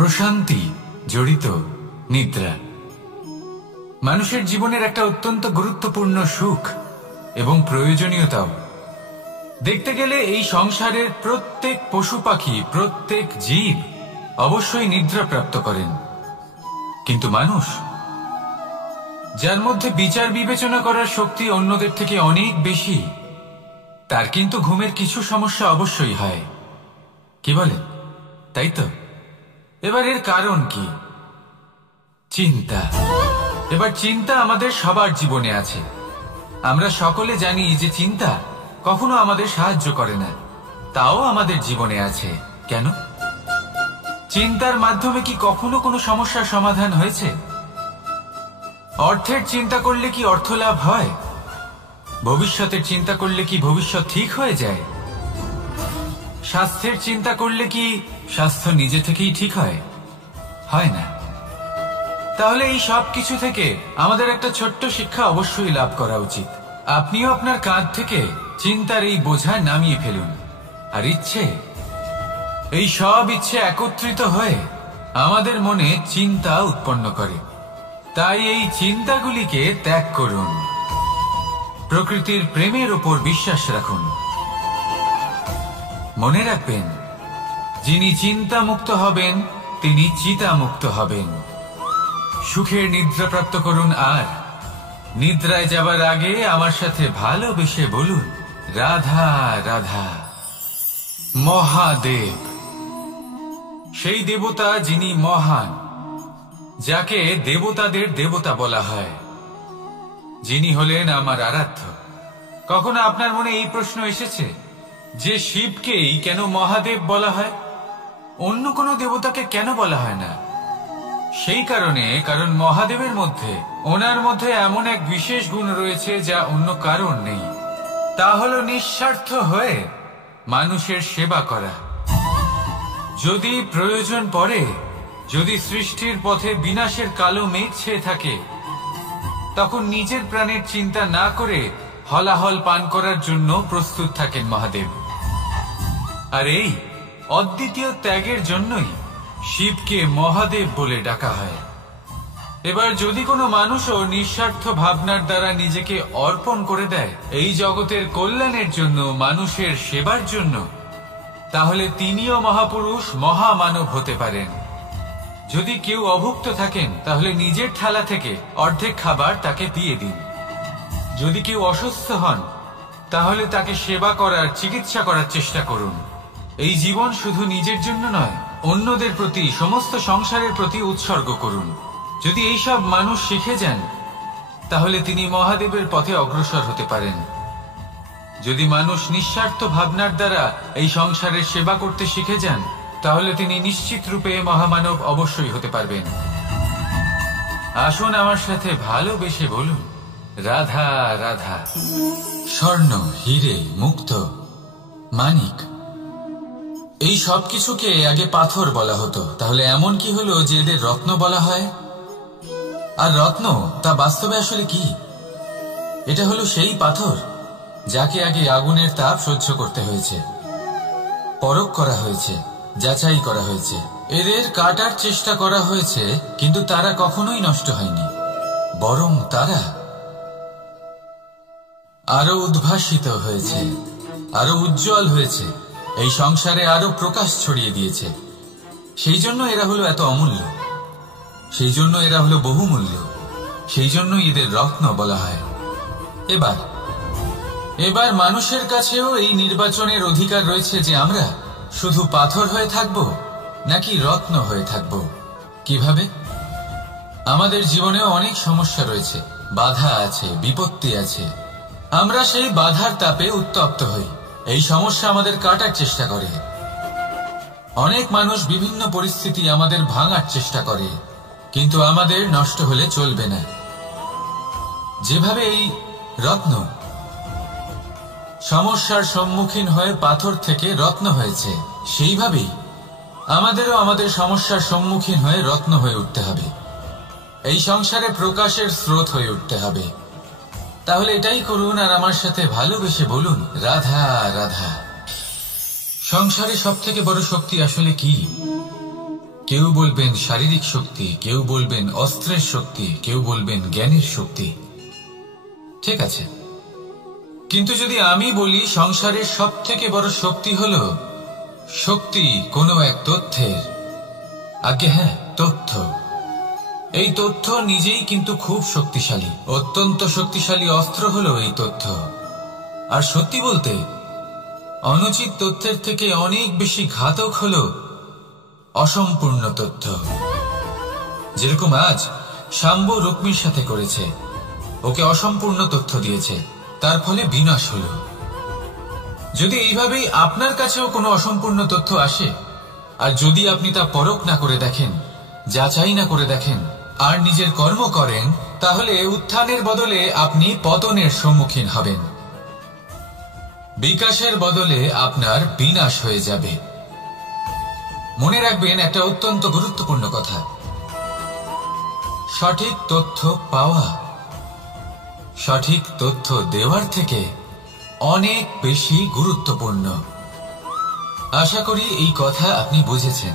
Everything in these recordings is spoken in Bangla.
প্রশান্তি জড়িত নিদ্রা মানুষের জীবনের একটা অত্যন্ত গুরুত্বপূর্ণ সুখ এবং প্রয়োজনীয়তাও। দেখতে গেলে এই সংসারের প্রত্যেক পশু পাখি, প্রত্যেক জীব অবশ্যই নিদ্রা প্রাপ্ত করেন, কিন্তু মানুষ, যার মধ্যে বিচার বিবেচনা করার শক্তি অন্যদের থেকে অনেক বেশি, তার কিন্তু ঘুমের কিছু সমস্যা অবশ্যই হয়। কি বলেন, তাই তো? এবার এর কারণ কি? চিন্তা। এবার চিন্তা আমাদের সবার জীবনে আছে। আমরা সকলে জানি যে চিন্তা কখনো আমাদের সাহায্য করে না, তাও আমাদের জীবনে আছে। কেন? চিন্তার মাধ্যমে কি কখনো কোনো সমস্যার সমাধান হয়েছে? অর্থের চিন্তা করলে কি অর্থ লাভ হয়? ভবিষ্যতের চিন্তা করলে কি ভবিষ্যৎ ঠিক হয়ে যায়? স্বাস্থ্যের চিন্তা করলে কি স্বাস্থ্য নিজে থেকেই ঠিক হয়? হয় না। তাহলে এই সব কিছু থেকে আমাদের একটা ছোট্ট শিক্ষা অবশ্যই লাভ করা উচিত। আপনিও আপনার কাঁধ থেকে চিন্তার এই বোঝা নামিয়ে ফেলুন। আর এই সব ইচ্ছে একত্রিত হয়ে আমাদের মনে চিন্তা উৎপন্ন করে। তাই এই চিন্তাগুলিকে ত্যাগ করুন। প্রকৃতির প্রেমের ওপর বিশ্বাস রাখুন। মনে রাখবেন, যিনি চিন্তা মুক্ত হবেন তিনি চিতা মুক্ত হবেন। সুখের নিদ্রা প্রাপ্ত করুন, আর নিদ্রায় যাবার আগে আমার সাথে ভালোবেসে বলুন, রাধা রাধা। মহাদেব, সেই দেবতা যিনি মহান, যাকে দেবতাদের দেবতা বলা হয়, যিনি হলেন আমার আরাধ্য। কখনো আপনার মনে এই প্রশ্ন এসেছে যে শিবকেই কেন মহাদেব বলা হয়, অন্য কোনো দেবতাকে কেন বলা হয় না? সেই কারণ মহাদেবের মধ্যে, ওনার মধ্যে এমন এক বিশেষ গুণ রয়েছে যা অন্য কারণ নেই। তা হল নিঃস্বার্থ হয়ে মানুষের সেবা করা। যদি প্রয়োজন পড়ে, যদি সৃষ্টির পথে বিনাশের কালো মেঘ ছেয়ে থাকে, তখন নিজের প্রাণের চিন্তা না করে হলাহল পান করার জন্য প্রস্তুত থাকেন মহাদেব। আর এই অদ্বিতীয় ত্যাগের জন্যই শিবকে মহাদেব বলে ডাকা হয়। এবার যদি কোনো মানুষও নিঃস্বার্থ ভাবনার দ্বারা নিজেকে অর্পণ করে দেয় এই জগতের কল্যাণের জন্য, মানুষের সেবার জন্য, তাহলে তিনিও মহাপুরুষ, মহামানব হতে পারেন। যদি কেউ অভুক্ত থাকেন, তাহলে নিজের থালা থেকে অর্ধেক খাবার তাকে দিয়ে দিন। যদি কেউ অসুস্থ হন, তাহলে তাকে সেবা করার, চিকিৎসা করার চেষ্টা করুন। এই জীবন শুধু নিজের জন্য নয়, অন্যদের প্রতি, সমস্ত সংসারের প্রতি উৎসর্গ করুন। যদি এইসব মানুষ শিখে যান, তাহলে তিনি মহাদেবের পথে অগ্রসর হতে পারেন। যদি মানুষ নিঃস্বার্থ ভাবনার দ্বারা এই সংসারের সেবা করতে শিখে যান, তাহলে তিনি নিশ্চিত রূপে মহামানব অবশ্যই হতে পারবেন। আসুন আমার সাথে ভালোবেসে বলুন, রাধা রাধা। স্বর্ণ, হিরে, মুক্ত, মানিক, এই সব কিছুকে আগে পাথর বলা হতো। তাহলে এমন কি হলো যে এদের রত্ন বলা হয়? আর রত্ন, তা বাস্তবে আসলে কি? এটা হলো সেই পাথর যাকে আগে আগুনের তাপ সহ্য করতে হয়েছে, পরখ করা হয়েছে, যাচাই করা হয়েছে, এদের কাটার চেষ্টা করা হয়েছে, কিন্তু তারা কখনোই নষ্ট হয়নি, বরং তারা আরো উদ্ভাসিত হয়েছে, আরো উজ্জ্বল হয়েছে, এই সংসারে আরো প্রকাশ ছড়িয়ে দিয়েছে। সেই জন্য এরা হলো এত অমূল্য, সেই জন্য এরা হলো বহুমূল্য, সেই জন্য এদের রত্ন বলা হয়। এবার মানুষের কাছেও এই নির্বাচনের অধিকার রয়েছে যে আমরা শুধু পাথর হয়ে থাকব নাকি রত্ন হয়ে থাকব। কিভাবে? আমাদের জীবনেও অনেক সমস্যা রয়েছে, বাধা আছে, বিপত্তি আছে। আমরা সেই বাধার তাপে উত্তপ্ত হই, এই সমস্যা আমাদের কাটার চেষ্টা করে। অনেক মানুষ বিভিন্ন পরিস্থিতি আমাদের ভাঙার চেষ্টা করে, কিন্তু আমাদের নষ্ট হলে চলবে না। যেভাবে এই রত্ন সমস্যার সম্মুখীন হয়ে পাথর থেকে রত্ন হয়েছে, সেইভাবেই আমাদেরও আমাদের সমস্যার সম্মুখীন হয়ে রত্ন হয়ে উঠতে হবে, এই সংসারে প্রকাশের স্রোত হয়ে উঠতে হবে। তাহলে এটাই করুন, আর আমার সাথে ভালোবেসে বলুন, রাধা রাধা। সংসারে সব থেকে বড় শক্তি আসলে কি? কেউ বলবেন শারীরিক শক্তি, কেউ বলবেন অস্ত্রের শক্তি, কেউ বলবেন জ্ঞানের শক্তি। ঠিক আছে, কিন্তু যদি আমি বলি সংসারের সব থেকে বড় শক্তি হল শক্তি কোনো এক তথ্যের, আগে হ্যাঁ, তথ্য। এই তথ্য নিজেই কিন্তু খুব শক্তিশালী, অত্যন্ত শক্তিশালী অস্ত্র হলো এই তথ্য। আর সত্যি বলতে অনুচিত তথ্যের থেকে অনেক বেশি ঘাতক হলো অসম্পূর্ণ তথ্য। যেরকম আজ শাম্ব রুক্মির সাথে করেছে, ওকে অসম্পূর্ণ তথ্য দিয়েছে, তার ফলে বিনাশ হলো। যদি এইভাবেই আপনার কাছেও কোনো অসম্পূর্ণ তথ্য আসে, আর যদি আপনি তা পরখ না করে দেখেন, যাচাই না করে দেখেন, আর নিজের কর্ম করেন, তাহলে উত্থানের বদলে আপনি পতনের সম্মুখীন হবেন। বিকাশের বদলে আপনার বিনাশ হয়ে যাবে। মনে রাখবেন একটা অত্যন্ত গুরুত্বপূর্ণ কথা, সঠিক তথ্য পাওয়া সঠিক তথ্য দেওয়ার থেকে অনেক বেশি গুরুত্বপূর্ণ। আশা করি এই কথা আপনি বুঝেছেন।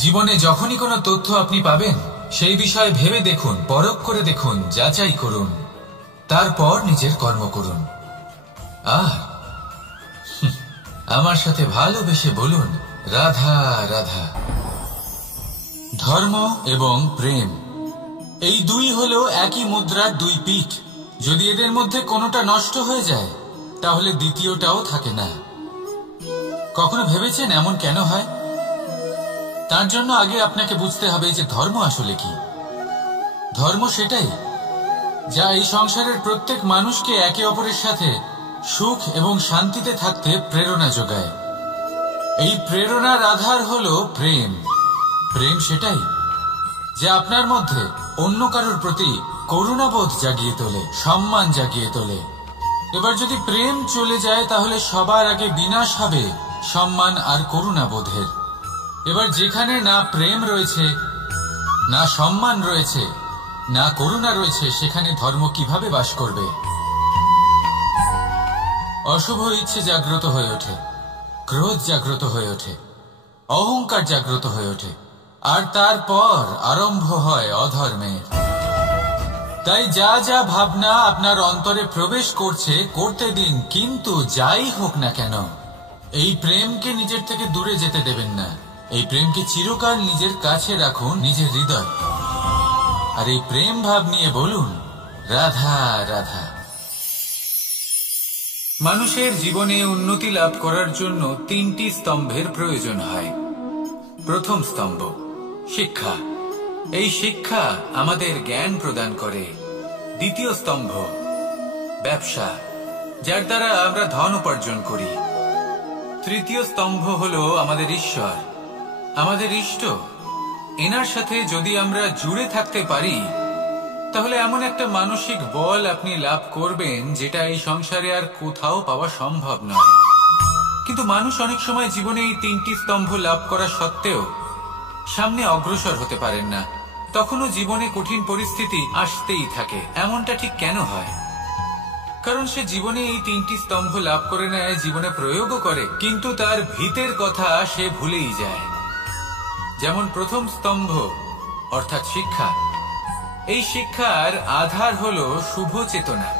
জীবনে যখনই কোনো তথ্য আপনি পাবেন, সেই বিষয়ে ভেবে দেখুন, পরখ করে দেখুন, যাচাই করুন, তারপর নিজের কর্ম করুন। আর আমার সাথে ভালোবেসে বলুন, রাধা রাধা। ধর্ম এবং প্রেম, এই দুই হলো একই মুদ্রার দুই পিঠ। যদি এদের মধ্যে কোনোটা নষ্ট হয়ে যায়, তাহলে দ্বিতীয়টাও থাকে না। কখনো ভেবেছেন এমন কেন হয়? তার জন্য আগে আপনাকে বুঝতে হবে যে ধর্ম আসলে কি। ধর্ম সেটাই যা এই সংসারের প্রত্যেক মানুষকে একে অপরের সাথে সুখ এবং শান্তিতে থাকতে প্রেরণা যোগায়। এই প্রেরণার আধার হলো প্রেম। প্রেম সেটাই যা আপনার মধ্যে অন্য কারোর প্রতি করুণাবোধ জাগিয়ে তোলে, সম্মান জাগিয়ে তোলে। এবার যদি প্রেম চলে যায়, তাহলে সবার আগে বিনাশ হবে সম্মান আর করুণাবোধের। এবার যেখানে না প্রেম রয়েছে, না সম্মান রয়েছে, না করুণা রয়েছে, সেখানে ধর্ম কিভাবে বাস করবে? অশুভ ইচ্ছে জাগ্রত হয়ে ওঠে, ক্রোধ জাগ্রত হয়ে ওঠে, অহংকার জাগ্রত হয়ে ওঠে, আর তারপর আরম্ভ হয় অধর্মের। তাই যা যা ভাবনা আপনার অন্তরে প্রবেশ করছে, করতে দিন, কিন্তু যাই হোক না কেন, এই প্রেমকে নিজের থেকে দূরে যেতে দেবেন না। এই প্রেমকে চিরকাল নিজের কাছে রাখুন, নিজের হৃদয়। আর এই প্রেম ভাব নিয়ে বলুন, রাধা রাধা। মানুষের জীবনে উন্নতি লাভ করার জন্য তিনটি স্তম্ভের প্রয়োজন হয়। প্রথম স্তম্ভ শিক্ষা। এই শিক্ষা আমাদের জ্ঞান প্রদান করে। দ্বিতীয় স্তম্ভ ব্যবসা, যার দ্বারা আমরা ধন উপার্জন করি। তৃতীয় স্তম্ভ হলো আমাদের ঈশ্বর, আমাদের ইষ্ট। এনার সাথে যদি আমরা জুড়ে থাকতে পারি, তাহলে এমন একটা মানসিক বল আপনি লাভ করবেন, যেটা এই সংসারে আর কোথাও পাওয়া সম্ভব নয়। কিন্তু মানুষ অনেক সময় জীবনে এই তিনটি স্তম্ভ লাভ করা সত্ত্বেও সামনে অগ্রসর হতে পারেন না। তখনও জীবনে কঠিন পরিস্থিতি আসতেই থাকে। এমনটা ঠিক কেন হয়? কারণ সে জীবনে এই তিনটি স্তম্ভ লাভ করে নেয়, জীবনে প্রয়োগও করে, কিন্তু তার ভিতের কথা সে ভুলেই যায়। যেমন প্রথম স্তম্ভ অর্থাৎ শিক্ষা। এই শিক্ষার আধার হলো শুভ চেতনা।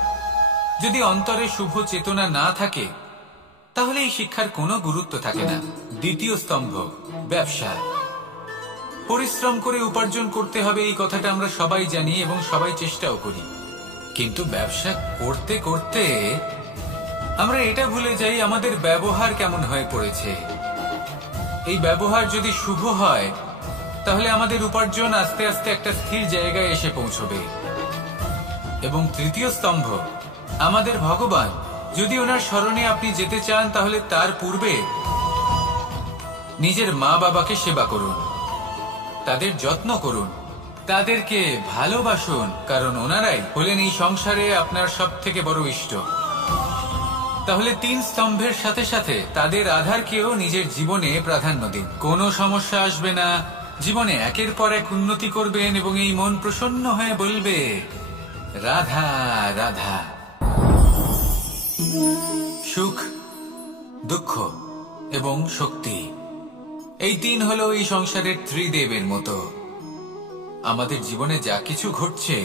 যদি অন্তরে শুভ চেতনা না থাকে, তাহলে এই শিক্ষার কোনো গুরুত্ব থাকে না। দ্বিতীয় স্তম্ভ ব্যবসা। পরিশ্রম করে উপার্জন করতে হবে, এই কথাটা আমরা সবাই জানি এবং সবাই চেষ্টাও করি। কিন্তু ব্যবসা করতে করতে আমরা এটা ভুলে যাই আমাদের ব্যবহার কেমন হয়ে পড়েছে। এই ব্যবহার যদি শুভ হয়, তাহলে আমাদের উপার্জন আস্তে আস্তে একটা স্থির জায়গায় এসে পৌঁছবে। এবং তৃতীয় স্তম্ভ আমাদের ভগবান। যদি ওনার স্মরণে আপনি যেতে চান, তাহলে তার পূর্বে নিজের মা বাবাকে সেবা করুন, তাদের যত্ন করুন, তাদেরকে ভালোবাসুন, কারণ ওনারাই হলেন এই সংসারে আপনার সব থেকে বড় ইষ্ট। তাহলে তিন স্তম্ভের সাথে সাথে তাদের আধারকেও নিজের জীবনে প্রাধান্য দিন। কোনো সমস্যা আসবে না, জীবনে একের পর এক উন্নতি করবেন এবং এই মন প্রসন্ন হয়ে বলবে, রাধা রাধা। সুখ, দুঃখ এবং শক্তি, এই তিন হলো এই সংসারের ত্রিদেবের মতো। আমাদের জীবনে যা কিছু ঘটছে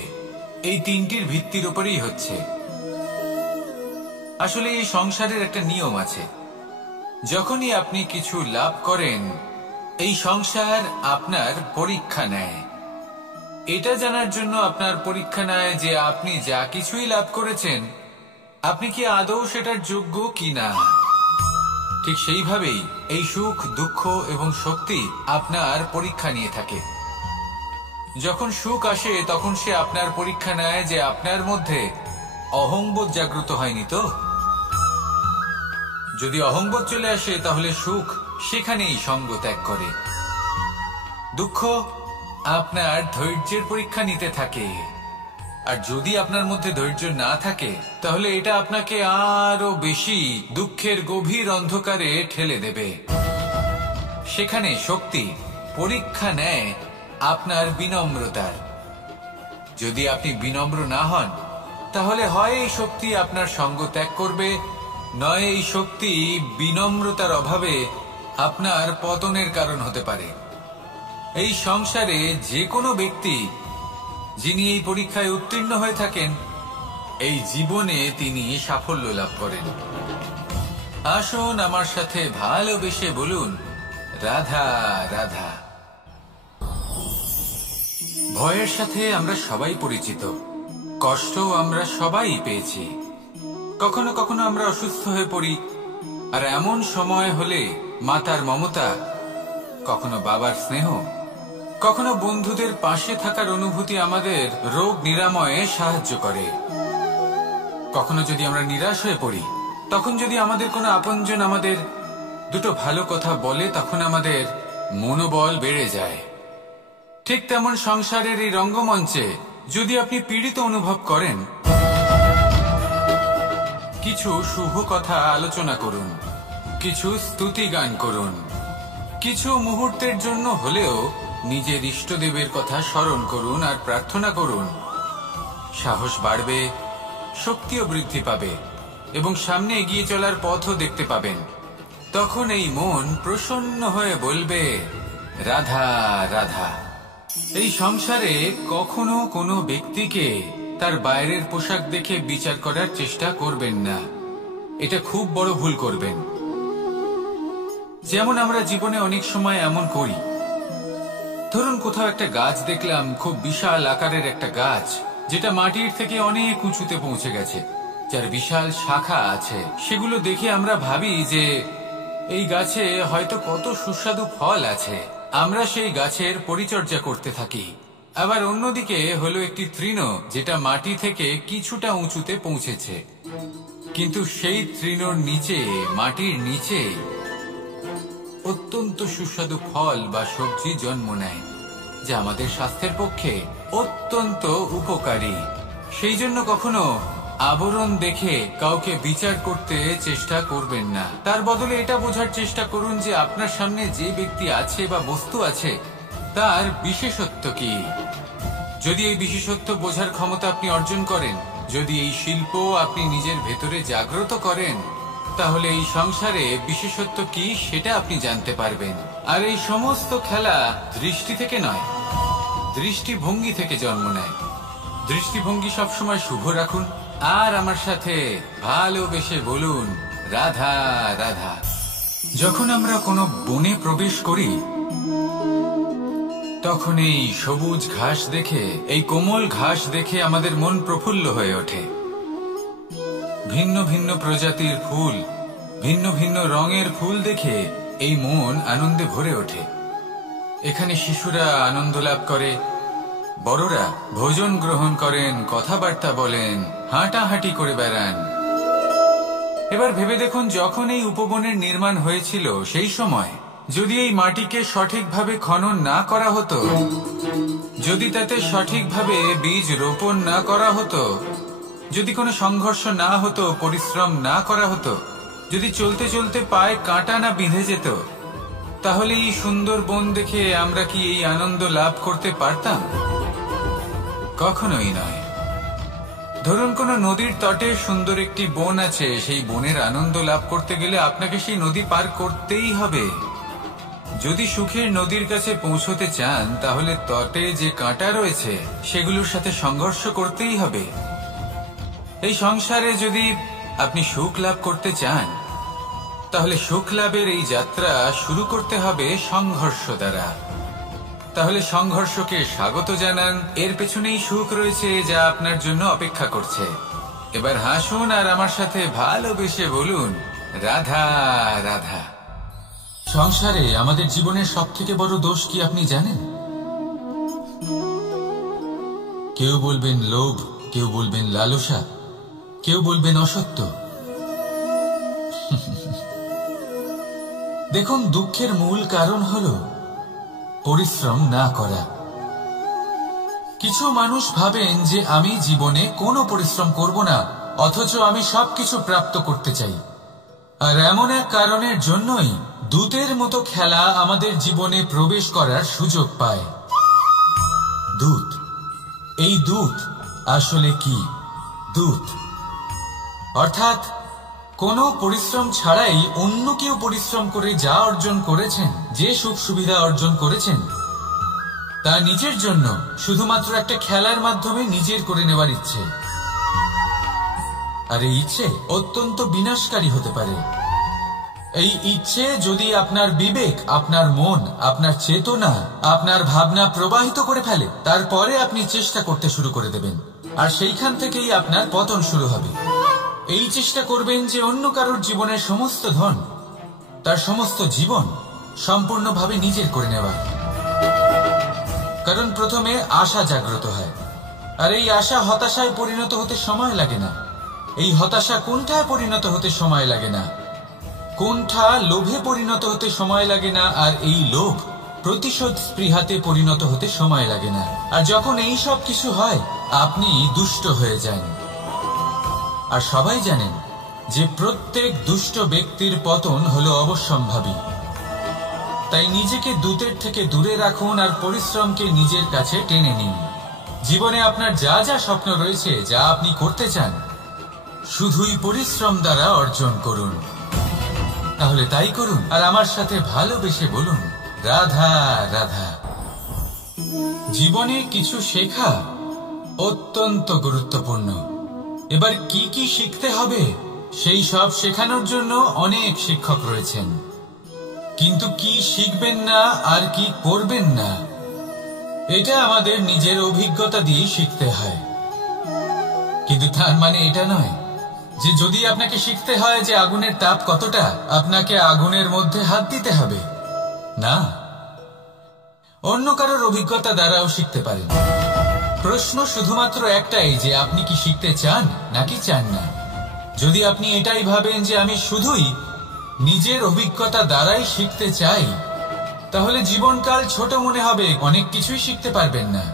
এই তিনটির ভিত্তির উপরেই হচ্ছে। আসলে এই সংসারের একটা নিয়ম আছে, যখনই আপনি কিছু লাভ করেন এই সংসার আপনার পরীক্ষা নেয়। এটা জানার জন্য আপনার পরীক্ষা নেয় যে আপনি যা কিছুই লাভ করেছেন আপনি কি আদৌ সেটার যোগ্য কিনা। ঠিক সেইভাবেই এই সুখ, দুঃখ এবং শক্তি আপনার পরীক্ষা নিয়ে থাকে। যখন সুখ আসে তখন সে আপনার পরীক্ষা নেয় যে আপনার মধ্যে অহংবোধ জাগ্রত হয়নি তো। যদি অহংবোধ চলে আসে তাহলে সুখ সেখানেই সঙ্গ ত্যাগ করে। দুঃখ আপনার ধৈর্যের পরীক্ষা নিতে থাকে, আর যদি আপনার মধ্যে ধৈর্য না থাকে তাহলে এটা আপনাকে আরো বেশি দুঃখের গভীর অন্ধকারে ঠেলে দেবে। সেখানে শক্তি পরীক্ষা নেয় আপনার বিনম্রতার। যদি আপনি বিনম্র না হন তাহলে হয় এই শক্তি আপনার সঙ্গ ত্যাগ করবে, নয় এই শক্তি বিনম্রতার অভাবে আপনার পতনের কারণ হতে পারে। এই সংসারে যে কোনো ব্যক্তি যিনি এই পরীক্ষায় উত্তীর্ণ হয়ে থাকেন এই জীবনে তিনি সাফল্য লাভ করেন। আসুন আমার সাথে ভালোবেসে বলুন, রাধা রাধা। ভয়ের সাথে আমরা সবাই পরিচিত, কষ্ট আমরা সবাই পেয়েছি। কখনো কখনো আমরা অসুস্থ হয়ে পড়ি, আর এমন সময় হলে মাতার মমতা, কখনো বাবার স্নেহ, কখনো বন্ধুদের পাশে থাকার অনুভূতি আমাদের রোগ নিরাময়ে সাহায্য করে। কখনো যদি আমরা নিরাশ হয়ে পড়ি তখন যদি আমাদের কোনো আপনজন আমাদের দুটো ভালো কথা বলে তখন আমাদের মনোবল বেড়ে যায়। ঠিক তেমন সংসারের এই রঙ্গমঞ্চে যদি আপনি পীড়িত অনুভব করেন, কিছু শুভ কথা আলোচনা করুন, কিছু স্তুতি গান করুন, কিছু মুহূর্তের জন্য হলেও নিজের ইষ্টদেবের কথা স্মরণ করুন আর প্রার্থনা করুন। সাহস বাড়বে, শক্তিও বৃদ্ধি পাবে এবং সামনে এগিয়ে চলার পথও দেখতে পাবেন। তখন এই মন প্রসন্ন হয়ে বলবে, রাধা রাধা। এই সংসারে কখনো কোনো ব্যক্তিকে তার বাইরের পোশাক দেখে বিচার করার চেষ্টা করবেন না, এটা খুব বড় ভুল করবেন। যেমন আমরা জীবনে অনেক সময় এমন করি, ধরুন কোথাও একটা গাছ দেখলাম, খুব বিশাল আকারের একটা গাছ যেটা মাটির থেকে অনেক উঁচুতে পৌঁছে গেছে, যার বিশাল শাখা আছে। সেগুলো দেখে আমরা ভাবি যে এই গাছে হয়তো কত সুস্বাদু ফল আছে, আমরা সেই গাছের পরিচর্যা করতে থাকি। আবার অন্যদিকে হলো একটি তৃণ যেটা মাটি থেকে কিছুটা উঁচুতে পৌঁছেছে, কিন্তু সেই তৃণর নিচে, মাটির নিচে অত্যন্ত সুস্বাদু ফল বা সবজি জন্ম নেয়, যা আমাদের স্বাস্থ্যের পক্ষে অত্যন্ত উপকারী। সেই জন্য কখনো আবরণ দেখে কাউকে বিচার করতে চেষ্টা করবেন না, তার বদলে এটা বোঝার চেষ্টা করুন যে আপনার সামনে যে ব্যক্তি আছে বা বস্তু আছে তার বিশেষত্ব কি। যদি এই বিশেষত্ব বোঝার ক্ষমতা আপনি অর্জন করেন, যদি এই শিল্প আপনি নিজের ভেতরে জাগ্রত করেন, তাহলে এই সংসারে বিশেষত্ব কি সেটা আপনি জানতে পারবেন। আর এই সমস্ত খেলা দৃষ্টি থেকে নয়, দৃষ্টিভঙ্গি থেকে জন্ম নেয়। দৃষ্টিভঙ্গি সবসময় শুভ রাখুন আর আমার সাথে ভালোবেসে বলুন, রাধা রাধা। যখন আমরা কোনো বনে প্রবেশ করি তখন এই সবুজ ঘাস দেখে, এই কোমল ঘাস দেখে আমাদের মন প্রফুল্ল হয়ে ওঠে। ভিন্ন ভিন্ন প্রজাতির ফুল, ভিন্ন ভিন্ন রঙের ফুল দেখে এই মন আনন্দে ভরে ওঠে। এখানে শিশুরা আনন্দ লাভ করে, বড়রা ভোজন গ্রহণ করেন, কথাবার্তা বলেন, হাঁটাহাঁটি করে বেড়ান। এবার ভেবে দেখুন, যখন এই উপবনের নির্মাণ হয়েছিল সেই সময় যদি এই মাটিকে সঠিকভাবে খনন না করা হতো, যদি তাতে সঠিকভাবে বীজ রোপণ না করা হতো, যদি কোনো সংঘর্ষ না হতো, পরিশ্রম না করা হতো, যদি চলতে চলতে পায়ে কাঁটা না বিঁধে যেত, তাহলে এই সুন্দর বন দেখে আমরা কি এই আনন্দ লাভ করতে পারতাম? কখনোই নয়। ধরুন কোনো নদীর তটে সুন্দর একটি বন আছে, সেই বনের আনন্দ লাভ করতে গেলে আপনাকে সেই নদী পার করতেই হবে। যদি সুখের নদীর কাছে পৌঁছতে চান তাহলে তটে যে কাঁটা রয়েছে সেগুলোর সাথে সংঘর্ষ করতেই হবে। এই সংসারে যদি আপনি সুখ লাভ করতে চান তাহলে সুখ লাভের এই যাত্রা শুরু করতে হবে সংঘর্ষ দ্বারা। তাহলে সংঘর্ষকে স্বাগত জানান, এর পেছনেই সুখ রয়েছে যা আপনার জন্য অপেক্ষা করছে। এবার হাসুন আর আমার সাথে ভালোবেসে বলুন, রাধা রাধা। সংসারে আমাদের জীবনের সবথেকে বড় দোষ কি আপনি জানেন? কেউ বলবেন লোভ, কেউ বলবেন লালসা, কেউ বলবেন অসত্য। দেখুন, দুঃখের মূল কারণ হলো পরিশ্রম না করা। কিছু মানুষ ভাবেন যে আমি জীবনে কোনো পরিশ্রম করব না, অথচ আমি সবকিছু প্রাপ্ত করতে চাই। আর এমন এক কারণের জন্যই দূতের মতো খেলা আমাদের জীবনে প্রবেশ করার সুযোগ পায়। দূত, এই দূত আসলে কি? দূত অর্থাৎ কোনো পরিশ্রম ছাড়াই অন্য কেউ পরিশ্রম করে যা অর্জন করেছেন, যে সুখ সুবিধা অর্জন করেছেন, তা নিজের জন্য শুধুমাত্র একটা খেলার মাধ্যমে নিজের করে নেওয়ার ইচ্ছে। আর এই ইচ্ছে অত্যন্ত বিনাশকারী হতে পারে। এই ইচ্ছে যদি আপনার বিবেক, আপনার মন, আপনার চেতনা, আপনার ভাবনা প্রবাহিত করে ফেলে, তারপরে আপনি চেষ্টা করতে শুরু করে দেবেন, আর সেইখান থেকেই আপনার পতন শুরু হবে। এই চেষ্টা করবেন যে অন্য কারোর জীবনের সমস্ত ধন, তার সমস্ত জীবন সম্পূর্ণভাবে নিজের করে নেওয়া। কারণ প্রথমে আশা জাগ্রত হয়, আর এই আশা হতাশায় পরিণত হতে সময় লাগে না। এই হতাশা কুণ্ঠায় পরিণত হতে সময় লাগে না, কুণ্ঠা লোভে পরিণত হতে সময় লাগে না, আর এই লোভ প্রতিশোধ স্পৃহাতে পরিণত হতে সময় লাগে না। আর যখন এই সব কিছু হয়, আপনি দুষ্ট হয়ে যান। আর সবাই জানেন যে প্রত্যেক দুষ্ট ব্যক্তির পতন হলো অবশ্যম্ভাবী। তাই নিজেকে দূতের থেকে দূরে রাখুন আর পরিশ্রমকে নিজের কাছে টেনে নিন। জীবনে আপনার যা যা স্বপ্ন রয়েছে, যা আপনি করতে চান, শুধুই পরিশ্রম দ্বারা অর্জন করুন। তাহলে তাই করুন আর আমার সাথে ভালোবেসে বলুন, রাধা রাধা। জীবনে কিছু শেখা অত্যন্ত গুরুত্বপূর্ণ। এবার কি কি শিখতে হবে সেই সব শেখানোর জন্য অনেক শিক্ষক রয়েছেন, কিন্তু কি শিখবেন না আর কি করবেন না, এটা আমাদের নিজের অভিজ্ঞতা দিয়ে শিখতে হয়। কিন্তু তার মানে এটা নয় যে যদি আপনাকে শিখতে হয় যে আগুনের তাপ কতটা, আপনাকে আগুনের মধ্যে হাত দিতে হবে। না, অন্য কারোর অভিজ্ঞতা দ্বারাও শিখতে পারেন। প্রশ্ন শুধুমাত্র একটাই যে আপনি কি শিখতে চান নাকি চান না। যদি আপনি এটাই ভাবেন যে আমি শুধুই নিজের অভিজ্ঞতা দ্বারাই শিখতে চাই, তাহলে জীবনকাল ছোট মনে হবে, অনেক কিছুই শিখতে পারবেন না।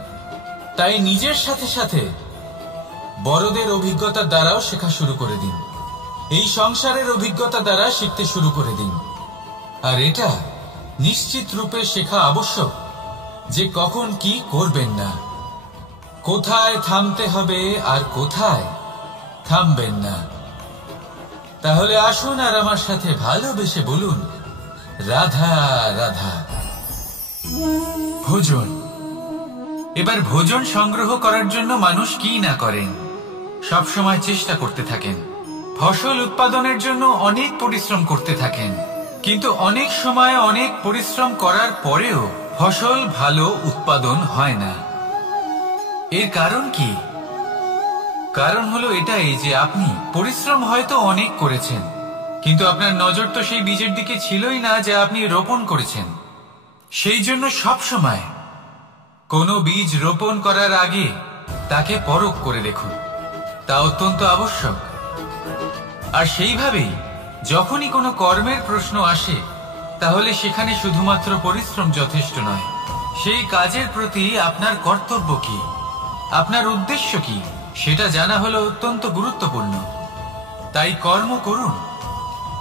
তাই নিজের সাথে সাথে বড়দের অভিজ্ঞতা দ্বারাও শেখা শুরু করে দিন। এই সংসারের অভিজ্ঞতা দ্বারা শিখতে শুরু করে দিন। আর এটা নিশ্চিত রূপে শেখা আবশ্যক যে কখন কি করবেন না, কোথায় থামতে হবে আর কোথায় থামবেন না। তাহলে আসুন আর আমার সাথে ভালোবেসে বলুন, রাধা রাধা। ভোজন। এবার ভোজন সংগ্রহ করার জন্য মানুষ কি না করেন, সব সময় চেষ্টা করতে থাকেন। ফসল উৎপাদনের জন্য অনেক পরিশ্রম করতে থাকেন, কিন্তু অনেক সময় অনেক পরিশ্রম করার পরেও ফসল ভালো উৎপাদন হয় না। এর কারণ কি? কারণ হলো এটাই যে আপনি পরিশ্রম হয়তো অনেক করেছেন, কিন্তু আপনার নজর তো সেই বীজের দিকে ছিলই না যা আপনি রোপণ করেছেন। সেই জন্য সব সময় কোনো বীজ রোপণ করার আগে তাকে পরখ করে দেখুন, তা অত্যন্ত আবশ্যক। আর সেইভাবেই যখনই কোনো কর্মের প্রশ্ন আসে, তাহলে সেখানে শুধুমাত্র পরিশ্রম যথেষ্ট নয়। সেই কাজের প্রতি আপনার কর্তব্য কি, আপনার উদ্দেশ্য কি, সেটা জানা হলো অত্যন্ত গুরুত্বপূর্ণ। তাই কর্ম করুন,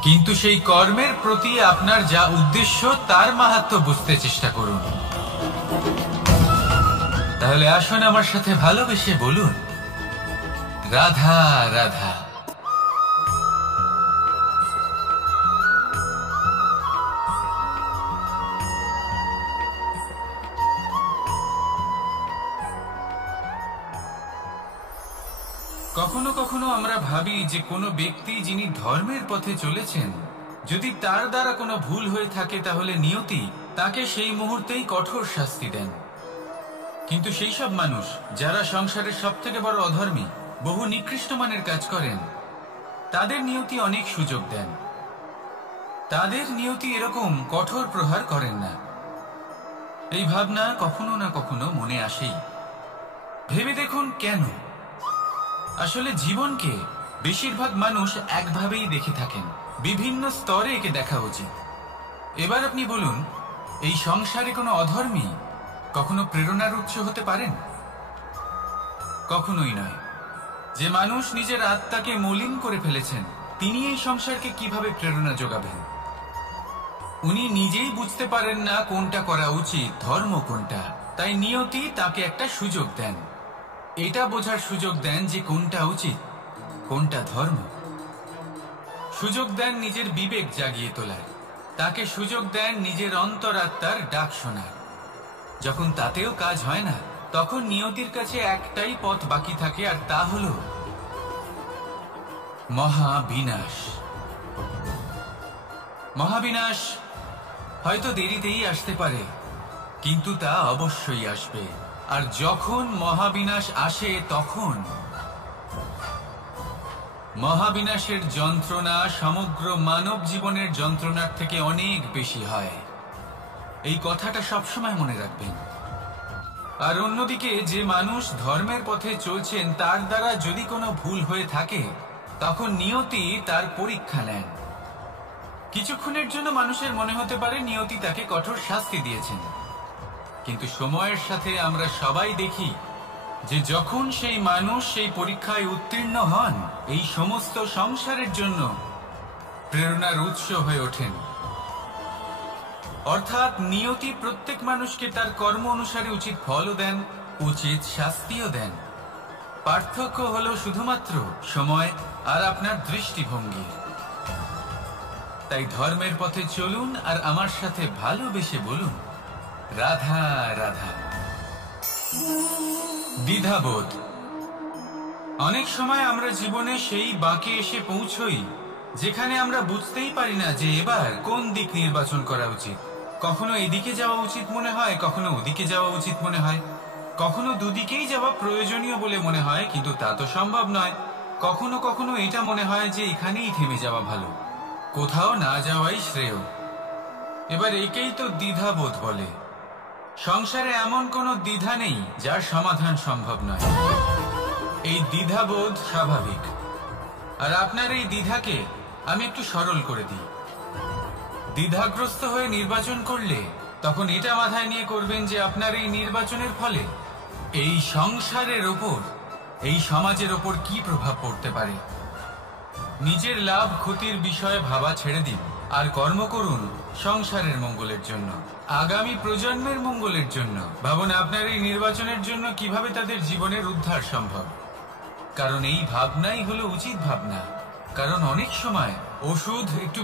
কিন্তু সেই কর্মের প্রতি আপনার যা উদ্দেশ্য তার মাহাত্ম্য বুঝতে চেষ্টা করুন। তাহলে আসুন আমার সাথে ভালোবেসে বলুন, রাধা রাধা। কখনো কখনো আমরা ভাবি যে কোনো ব্যক্তি যিনি ধর্মের পথে চলেছেন, যদি তার দ্বারা কোনো ভুল হয়ে থাকে তাহলে নিয়তি তাকে সেই মুহূর্তেই কঠোর শাস্তি দেন। কিন্তু সেই সব মানুষ যারা সংসারের সবথেকে বড় অধর্মী, বহু নিকৃষ্ট মানের কাজ করেন, তাদের নিয়তি অনেক সুযোগ দেন। তাদের নিয়তি এরকম কঠোর প্রহার করেন না। এই ভাবনা কখনো না কখনো মনে আসেই। ভেবে দেখুন কেন? আসলে জীবনকে বেশিরভাগ মানুষ একভাবেই দেখে থাকেন, বিভিন্ন স্তরে একে দেখা উচিত। এবার আপনি বলুন, এই সংসারে কোনো অধর্মী কখনো প্রেরণার উৎস হতে পারেন? কখনোই নয়। যে মানুষ নিজের আত্মাকে মলিন করে ফেলেছেন, তিনি এই সংসারকে কিভাবে প্রেরণা যোগাবেন? উনি নিজেই বুঝতে পারেন না কোনটা করা উচিত, ধর্ম কোনটা। তাই নিয়তি তাকে একটা সুযোগ দেন, এটা বোঝার সুযোগ দেন যে কোনটা উচিত, কোনটা ধর্ম। সুযোগ দেন নিজের বিবেক জাগিয়ে তোলার, তাকে সুযোগ দেন নিজের অন্তরাত্মার ডাক শোনার। যখন তাতেও কাজ হয় না, তখন নিয়তির কাছে একটাই পথ বাকি থাকে, আর তা হল মহাবিনাশ। মহাবিনাশ হয়তো দেরিতেই আসতে পারে, কিন্তু তা অবশ্যই আসবে। আর যখন মহাবিনাশ আসে, তখন মহাবিনাশের যন্ত্রণা সমগ্র মানব জীবনের যন্ত্রণার থেকে অনেক বেশি হয়। এই কথাটা সবসময় মনে রাখবেন। আর অন্যদিকে যে মানুষ ধর্মের পথে চলছেন, তার দ্বারা যদি কোনো ভুল হয়ে থাকে, তখন নিয়তি তার পরীক্ষা নেন। কিছুক্ষণের জন্য মানুষের মনে হতে পারে নিয়তি তাকে কঠোর শাস্তি দিয়েছেন, কিন্তু সময়ের সাথে আমরা সবাই দেখি যে যখন সেই মানুষ সেই পরীক্ষায় উত্তীর্ণ হন, এই সমস্ত সংসারের জন্য প্রেরণার উৎস হয়ে ওঠেন। অর্থাৎ নিয়তি প্রত্যেক মানুষকে তার কর্ম অনুসারে উচিত ফলও দেন, উচিত শাস্তিও দেন। পার্থক্য হলো শুধুমাত্র সময় আর আপনার দৃষ্টিভঙ্গি। তাই ধর্মের পথে চলুন আর আমার সাথে ভালোবেসে বলুন, রাধা রাধা। দ্বিধাবোধ। অনেক সময় আমরা জীবনে সেই বাঁকে এসে পৌঁছই যেখানে আমরা বুঝতেই পারি না যে এবার কোন দিক নির্বাচন করা উচিত। কখনো এদিকে যাওয়া উচিত মনে হয়, কখনো ওদিকে যাওয়া উচিত মনে হয়, কখনো দুদিকেই যাওয়া প্রয়োজনীয় বলে মনে হয়, কিন্তু তা তো সম্ভব নয়। কখনো কখনো এটা মনে হয় যে এখানেই থেমে যাওয়া ভালো, কোথাও না যাওয়াই শ্রেয়। এবার একেই তো দ্বিধাবোধ বলে। সংসারে এমন কোনো দ্বিধা নেই যার সমাধান সম্ভব নয়। এই দ্বিধাবোধ স্বাভাবিক। আর আপনার এই দ্বিধাকে আমি একটু সরল করে দিই। দ্বিধাগ্রস্ত হয়ে নির্বাচন করলে তখন এটা মাথায় নিয়ে করবেন যে আপনার এই নির্বাচনের ফলে এই সংসারের ওপর, এই সমাজের ওপর কি প্রভাব পড়তে পারে। নিজের লাভ ক্ষতির বিষয়ে ভাবা ছেড়ে দিন আর কর্ম করুন সংসারের মঙ্গলের জন্য, আগামী প্রজন্মের মঙ্গলের জন্য। ভাবুন আপনার এই নির্বাচনের জন্য কিভাবে তাদের জীবনের উদ্ধার সম্ভব। কারণ এই ভাবনাই হলো উচিত ভাবনা। কারণ অনেক সময় ওষুধ একটু